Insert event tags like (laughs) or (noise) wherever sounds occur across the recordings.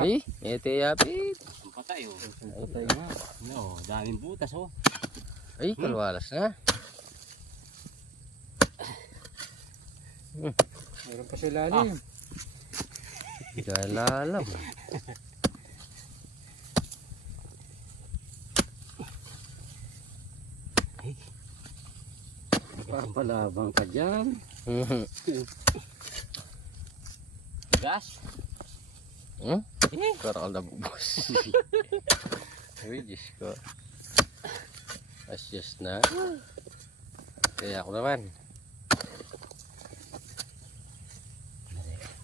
Ay, ete yapit. Patay oh. Patay nga. No, daming butas oh. Ay, kalwalas na. Meron pa sa ilalim. Hindi ka alam. Parang palabang ka dyan. Gas. Hmm? Parang nabubos. Uy, (laughs) Diyos ko. Asyos na. Kaya ako naman.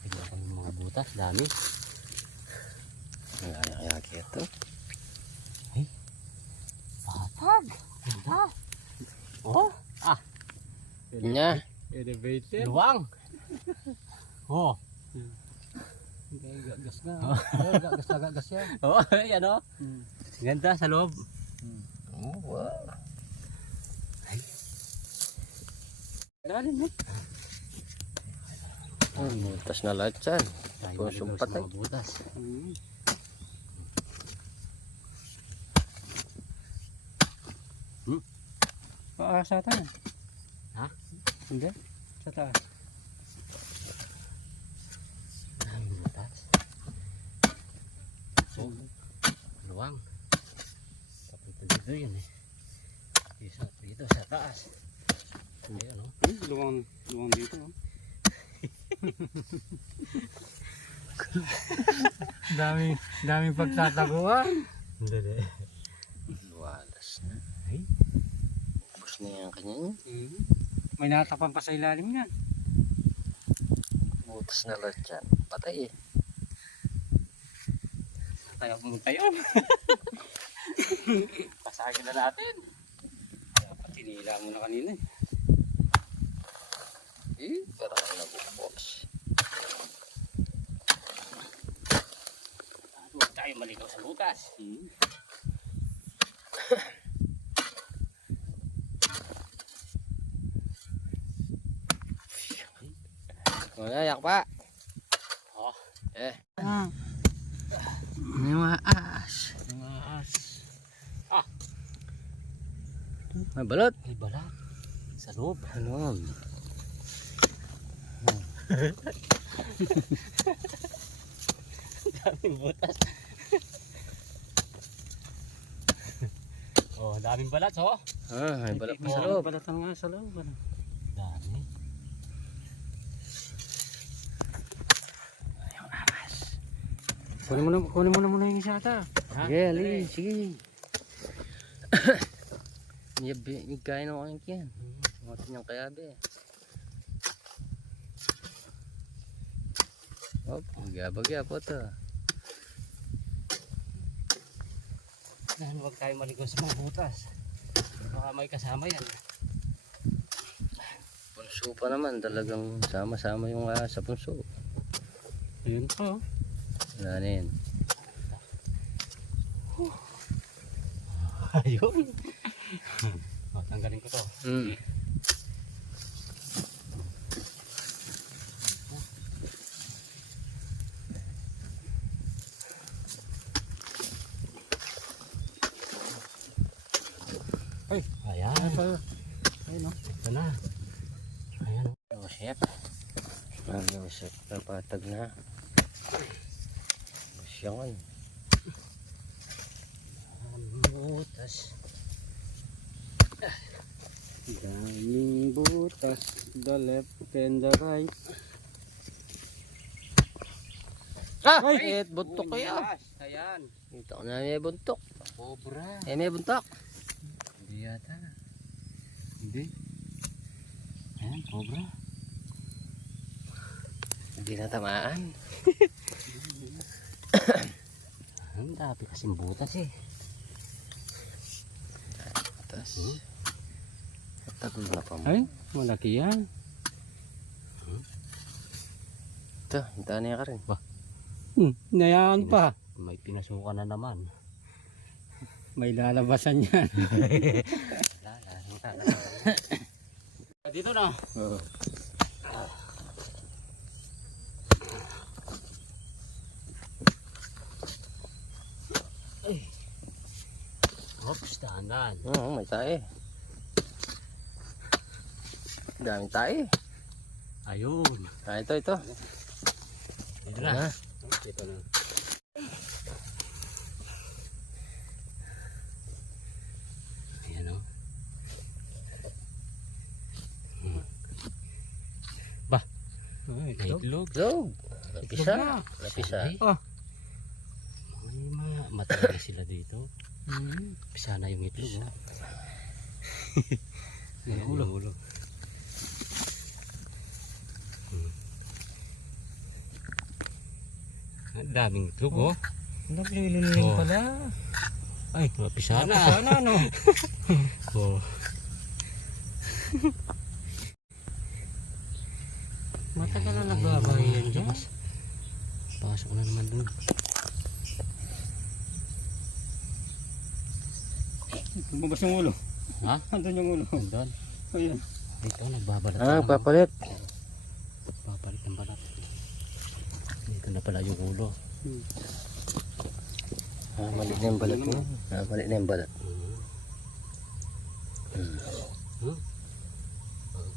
Tignan kami mga butas, dami. Ang kaya kaya kito. Patag. Ganda. Oh, Nya. Elevated. luwang. Oh. Gagas na. Oh, gagas na gagas yan. Oh, yan oh. Hmm. Ganda sa loob. Oh, wow. Ilalim eh. Ay, butas na lahat yan. Sa patay. mga butas. Hmm. Hmm? Paasa tayo. Ha? Hindi. Sa taas. Daming butas. Oh, luwang. Papunta dito yun eh. Dito, dito sa taas. Ayan oh. Hmm, luwang, luwang dito. Oh. (laughs) daming, daming pagtataguan. Hindi. Luwalas na. Ay. Ubus na yan kanya niya. Hmm. May natapan pa sa ilalim yan. Butas na lahat yan. Patay eh. Tayo pumunta yun. (laughs) Pasagin na natin. Dapat tinila mo na kanina eh. Eh, parang nabubos. Huwag tayo maligaw sa butas. Hmm. Wala, yak pa. Oh. Eh. Ah. May mga as. Mga as. May balot. May balat. Sa loob. Ano? Daming butas. oh, daming balat oh. Ah, may balot pa sa Sa loob. balatan nga sa loob. Ano? Kunin mo na, kunin mo na muna yung isa ata. Ha? Sige, ali, sige. (coughs) Yabi, kain ako ang kiyan. Mga niyang kayabe. Op, gabagya po to. Dahil huwag tayo maligaw sa mga butas. Baka may kasama yan. Punso pa naman, talagang sama-sama yung ah, sa punso. Ayun pa oh. Wala na yan. (laughs) Ayun. oh, tanggalin ko to. Mm. Ayan. Ayun pa. Ayun oh. Ito na. Ayan. Ano, chef, napatag na. Siyangan. Butas. Daming butas. The left and the right. Ah! Ay, buntok kaya. Ayan. Ito na may buntok. Cobra. Eh, may buntok. Hindi yata. Hindi. Ayan, cobra. Hindi na tamaan. Ang dami kasing butas eh. Tapos, Hmm? tagal na pa mo. Ay, malaki yan. Ito, hintaan niya ka rin. Hmm, nayaan pa. May pinasukan na naman. May lalabasan yan. (laughs) (laughs) Dito na. Oo. Oops, dahan-dahan. Oo, may tae. Daming tae. Ayun. Ah, ito, ito. Ito na. Ah, Ito na. Ayan o. Ay, May itlog. Itlog. Lapisa. Lapisa. Ay. Ah. Ay, ma matagal sila dito. Hmm. Pisa na yung itlog. Oh. (laughs) Ayan ulo. ulo. Hmm. Ang daming itlog oh. Naglililing Oh. pala. Ay, mapisa na. Sana no. (laughs) Oh. Matagal na nagbabay yan dyan. Pasok na naman dun. Lumabas yung ulo. Ha? Andun yung ulo. Nandun. Ayan. Dito, nagbabalat Ah, na. papalit. Papalit ng balat. Dito na pala yung ulo. Ah, mali na yung balat mo. Ah, mali na yung balat. Hmm. Huh?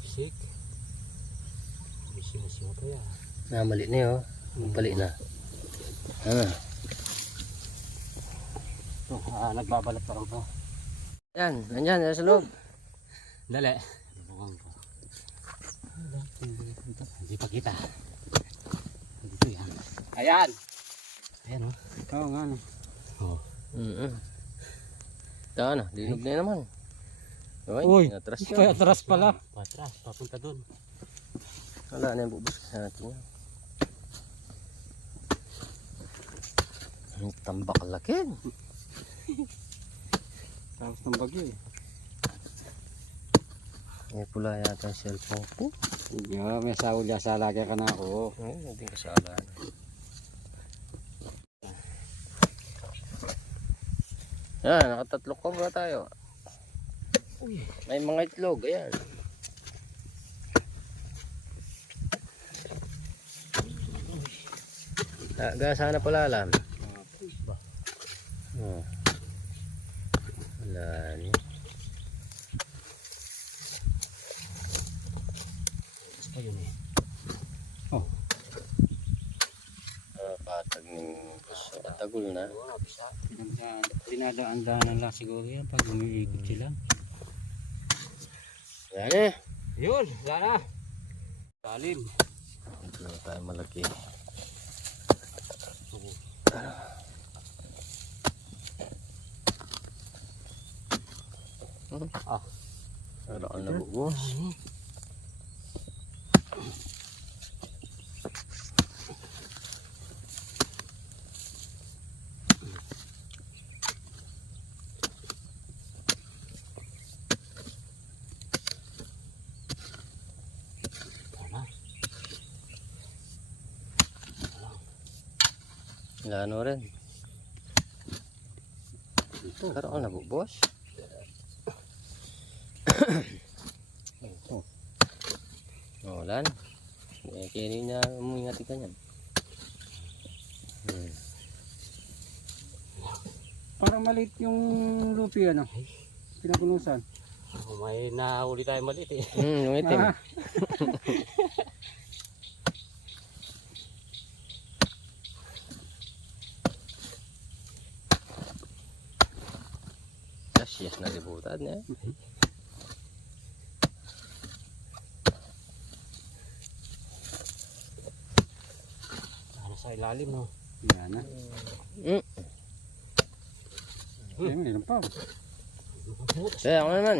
Sick. Busy na siya pa yan. Ah, mali na yun. Mali na. Ah. Ito, ah, nagbabalat pa rin po. Yan, nandyan, nasa loob. Dali. Hindi pa kita. Dito yan. Ayan! Ayan oh. Oo nga no. Oh. Mm-mm. Ito na, linog na naman. Okay, Uy, natras Kaya yun. atras pala. Patras, papunta dun. Wala na yung bubus natin. yan. Ang tambak laki. (laughs) Tapos ng bagyo eh. May pula yata yung cellphone ko. Yeah, may saul ya sa lagi ka na ako. Ay, hindi kasala. Yan, nakatatlo ko ba tayo? Uy. May mga itlog, ayan. Ah, gasa na pala alam. Oh. Wala niya. Tapos pa yun eh. Ah, patag ng patagol na. Oo, napisa. Dinadaan, dinadaan-daanan lang siguro yan pag umiikot sila. Yan eh. Yun, wala na. Lalim. Ito na tayo malaki. Ah. Wala na bubos. Ano rin. Karoon na bubos. oh. Oh, wala na. Eh, rin na umingati ka niyan. Hmm. Parang maliit yung lupi ano. Pinapunusan. Oh, may nahuli tayo maliit eh. Hmm, yung itim. Ah. (laughs) Yes, nalibutan niya. Ano sa ilalim no? Yan na. Hmm. Ay, meron pa. Kaya ako naman.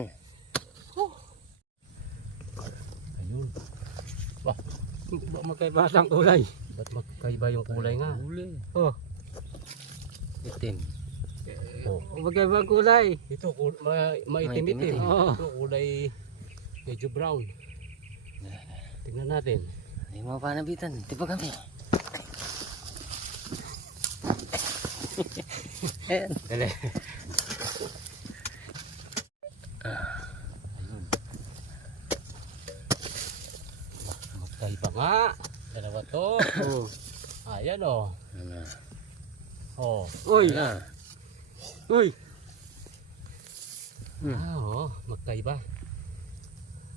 Ayun. Ba, magkaiba ang kulay. Ba't magkaiba yung kulay nga? Huli. Oh, Itim. Oh. magkaiba ang kulay. Ito, kul ma maitim-itim. Oo. Ito, kulay medyo brown. Tingnan natin. Ay, mga panabitan. Di ba kami? Ayan. Dali. Magkaiba nga. Dalawa to. Oh. Ayan oh. Ano? Oh. Uy, Wala. Uy. Hmm. Ah, oo. Magkaiba.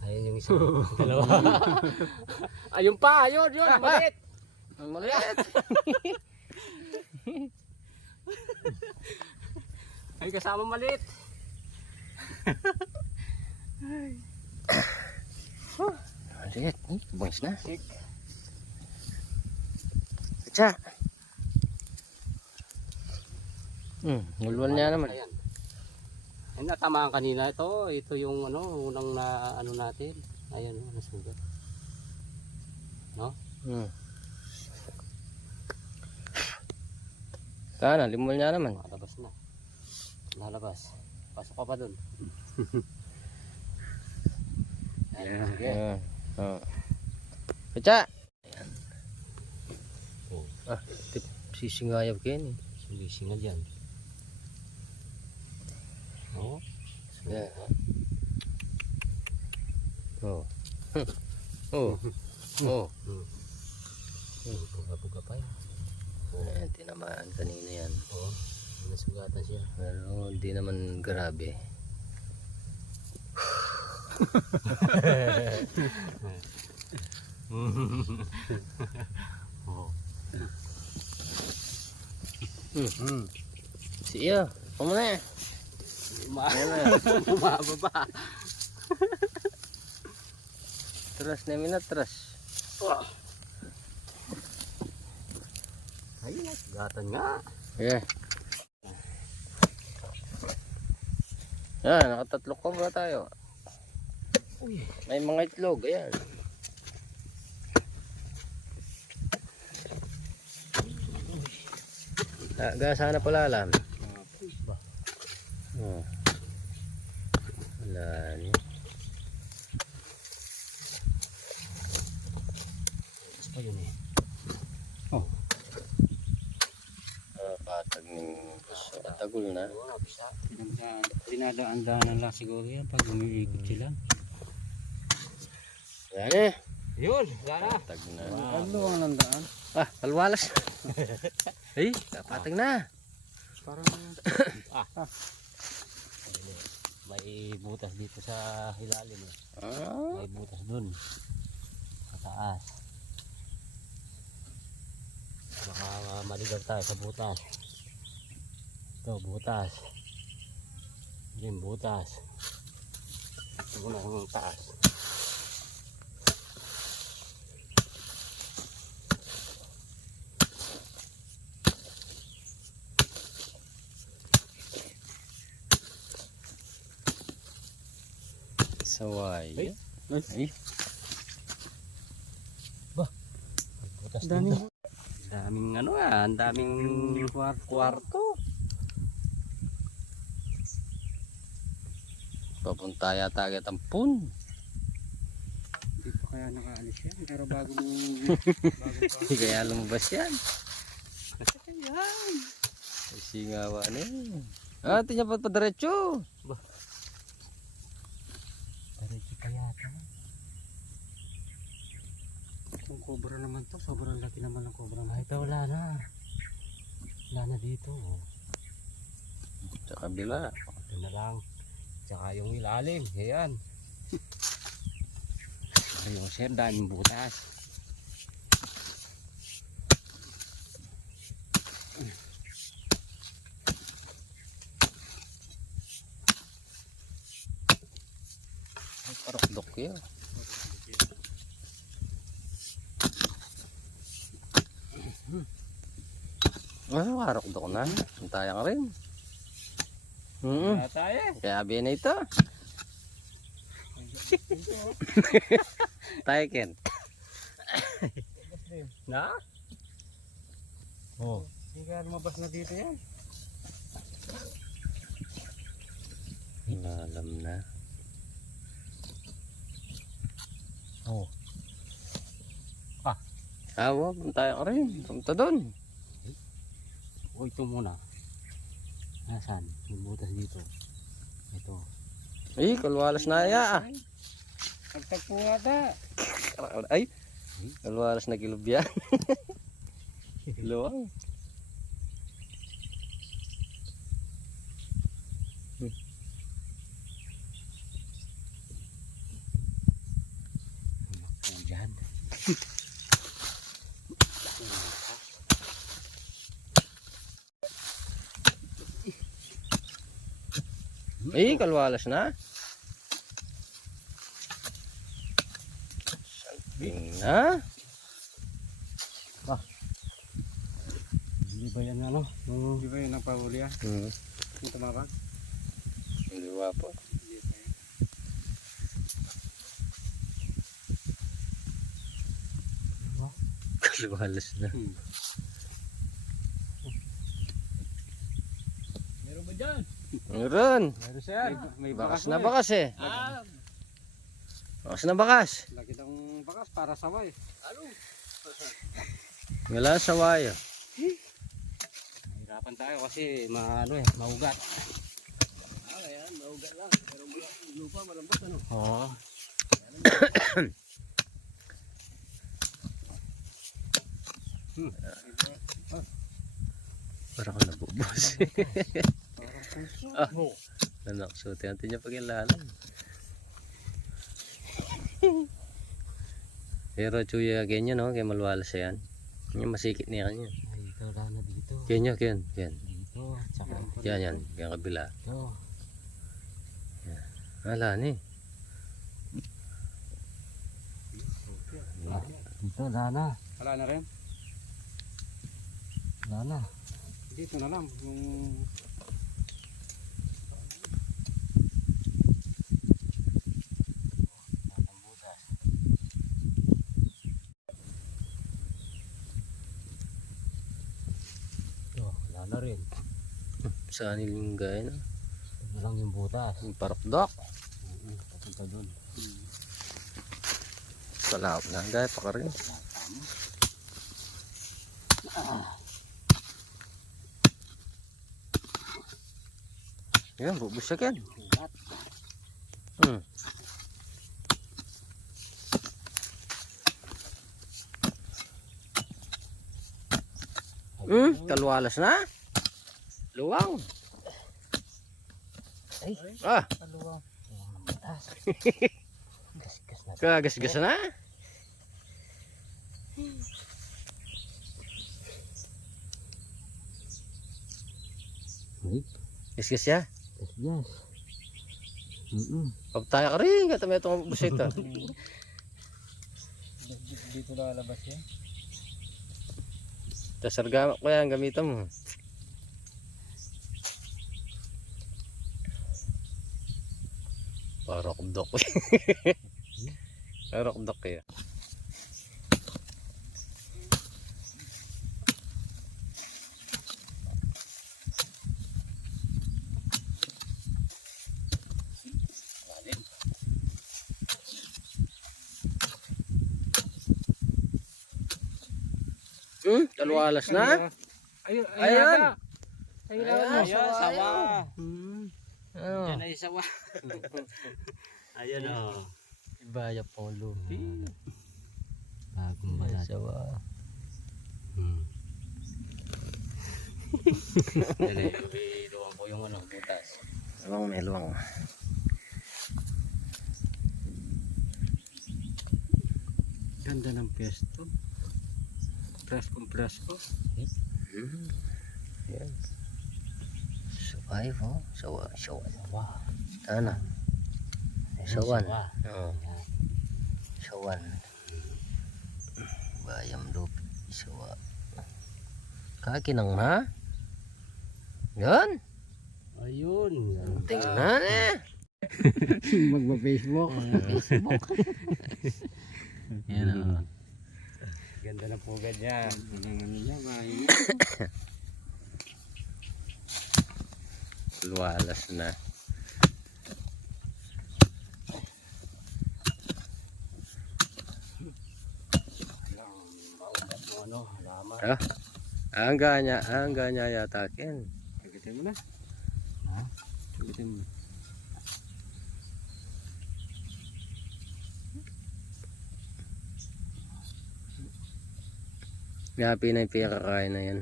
Ayun yung isa. (laughs) Dalawa. (laughs) ayun pa, ayun, yun. Maliit. (laughs) Ang maliit. Ay, kasama maliit. Maliit. Ay, (coughs) bangis na. Kacha. Hmm, ngulwal niya naman. Ayan. Ayun, natamaan kanina ito. Ito yung ano, unang na ano natin. Ayan, oh, nasugat. Hmm. Kana, limol niya naman. Makalabas na. Lalabas. Pasok ka pa dun. (laughs) Ayan, sige. Ayan. Oh. Kacha. Ayan. Oh. Ah, tip sisingayab kayo eh. Sulisingan yan. Oo. Ayan. Oh. oh. (laughs) Oh. (laughs) Buga-buga pa yan. Ayan, tinamaan kanina yan. Oo. Nasugatan siya. Pero hindi naman grabe. (laughs) Oo. Hmm. Si iyo. Kamo na. Ayan na. (laughs) Bumababa. Tras na minatras. Ayun, nasugatan nga. Yeah. Yan, nakatatlo ko ba tayo? Uy. May mga itlog, ayan. Ah, gasa na pala alam. Ba? Oh. Wala niya. Tapos pa yun eh. Ah, patag ng puso. Patagol na. Oo, bisa. Pinagdaan, dinadaan-daanan lang siguro yan pag umiikot sila. Yan eh. Yun, wala na. Patag na. Ano ang landaan? Ah, palwalas. Ay, (laughs) kapatag na. Parang (coughs) May butas dito sa ilalim eh. Ah, May butas dun. Sa taas. Baka uh, maligaw tayo sa butas. Ito, butas. Yun, butas. Ito muna ang taas. Saway. Ay. Ay, Butas dami. dito. Daming ano ah, ang daming Kwarto. kwarto. papunta yata agad ang pun. Hindi pa kaya nakaalis yan. Pero bago mo... pa. (laughs) Hindi kaya lumabas yan. Ay, singawa na yun. Ah, tinya pa padiretso. Diretso pa yata. Kung cobra naman to, sobrang laki naman ng cobra. Ah, ito wala na. Wala na dito. Sa kabila. Ito na lang. Tsaka yung ilalim. Ayan. Yung sir, daming butas. Parokdok yun. Ah, parokdok na. Tayang rin. Hmm. Wala tayo. Kaya na ito. (laughs) Tayo Ken. Na? Oh. Hindi kaya lumabas na dito yan. Alam na. Oh. Awa, punta ka rin. Punta doon. O ito muna. Nasaan? Yung butas dito. Ito. Ay, kalwalas na ya. ah. Pagtagpo ata. Ay, kalwalas na kilubyan. Luwang. (laughs) Ay, kalwalas na. Salping na. Hindi ba yan ano? Yung Di ba yun ang pahuli ah? Hmm. Yung tumabag? Hindi ba po? Hindi. (laughs) Kalwalas na. Hmm. Meron ba dyan? Meron. Meron siya. May, may Bakas bakas, na eh. bakas eh. Ah, Bakas na bakas. Laki ng bakas para saway. ano? Wala sa waya. Hirapan tayo kasi maano eh, maugat. Ah, ayan, maugat lang. Pero lupa malambot ano? Oo. Parang ako nabubos. Ah, anak, suti natin niya pag ilalim. (laughs) Pero chuya ganyan no, kay malwalas yan. Yung masikit niya kanya. Ay, ikaw lang na dito. Ganyan, ganyan, ganyan. Dito, tsaka Yan, yan, yan kabila. dito. Wala ni. Dito, wala na. Wala na rin. Wala na. Dito na lang. Yung Ito, wala na rin. Saan yung gaya na? Ito lang yung butas. Yung parokdok. Oo, Papunta doon. Kalap na. Gaya pa ka rin. Yan, bubusyak yan. Bugat. Hmm. Hmm, kalwalas na. Luwang. Ay, Ah. Luwang. Gas-gas na. kagasgas na. Ay, Gisgas ya. yes, yes. Mm-mm. Pagtaya ka rin. Kata may itong busit ah. dito lalabas yan. Tapos sargama ko yan. Gamitan mo. Parokdok. Parokdok kaya. Hmm, kalwalas na. Ayun, Ayan. Ayun, Ayan, Ayan, sawa. Hmm. Ano? Yan ay sawa. (laughs) Ayan o. Ibaya pong lupi. Bagong balat. Sawa. Hmm. Dali, iluwang ko yung ano, butas. Luwang may luwang. Ganda ng pesto. Preskong presko. Hmm. Yan. Survive oh. Sawa. Sawa. Sawa. Ano? Ayun, Sawan. Ayan. Sawan. Bayam lupi. Sawa. Kakinang na. Yan. Ayun. Tingnan eh. (laughs) Magpa-Facebook. Yan o. Ganda ng pugad niya. Ang ano niya, bahay (coughs) Luwalas na. Ah, ang ganya, ang ganya yata kin. Sagutin mo na. Ha? Sagutin mo. Yapi na yung pinakakain na yan.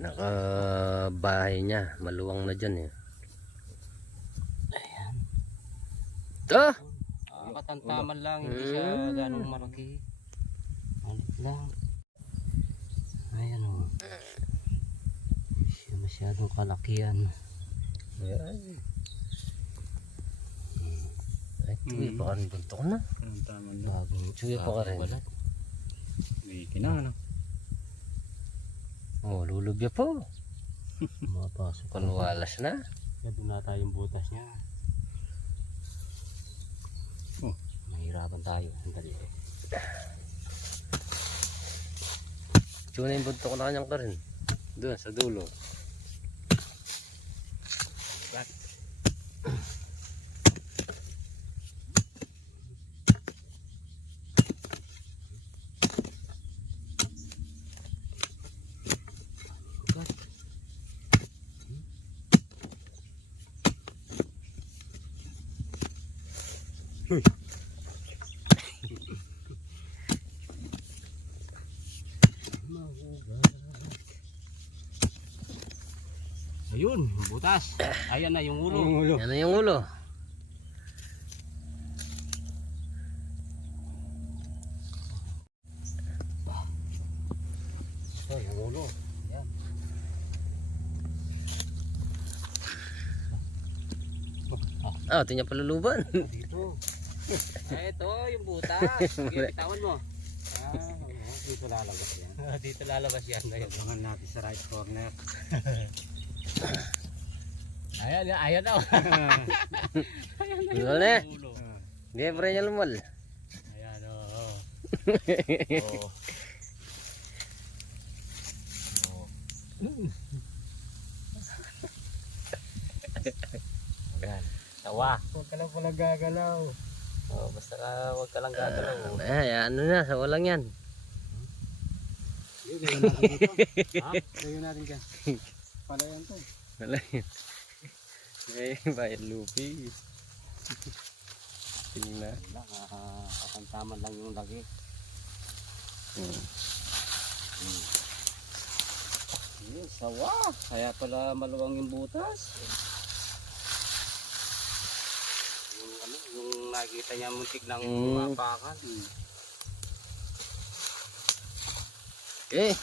Pinakabahay niya. Maluwang na dyan eh. Ayan. Ah, katantaman lang, hindi siya Hmm. ganong malaki. Malit lang. Ayan o. Siya masyadong kalakihan. Ayan. rin. Uy, Mm. baka rin buntok na. Bagong Sige pa ka rin. balat. Wiki na ano. Oh, lulubya po. (laughs) Mapasok ka na. Panwalas na. Tayong butas niya. Oh. Mahirapan tayo. Sandali. Tsuna yung buntok na kanyang ka rin. Doon, sa dulo. Ayun, yung butas. Ayan na yung ulo. Ang ulo. Yan na yung ulo. Ito, yung ulo. Ayan. Ah, ito niya paluluban. (laughs) Dito. Ay, ito, yung butas. (laughs) Sige, bitawan mo. Ah, dito lalabas yan. (laughs) Dito lalabas yan. Abangan natin sa right corner. Ayan, ayan daw. Ano na? Yung ulo. Hindi, pre niya lumal. Ayan, oo. Oo. Oo. Ayan. Tawa. Huwag ka lang pala gagalaw. Oh, basta ka, huwag ka lang gagalaw. Ay, ano na, sa walang yan. Layo natin dito. ha? Layo natin dyan. Pala yan to. Wala yan. Ay, bayad lupi. Tingnan. Wala, kakantaman lang yung lagi. Hmm. Yun, sawa. Kaya pala maluwang yung butas. Yung ano, yung nakita niya muntik lang Mm. mapakan. Eh,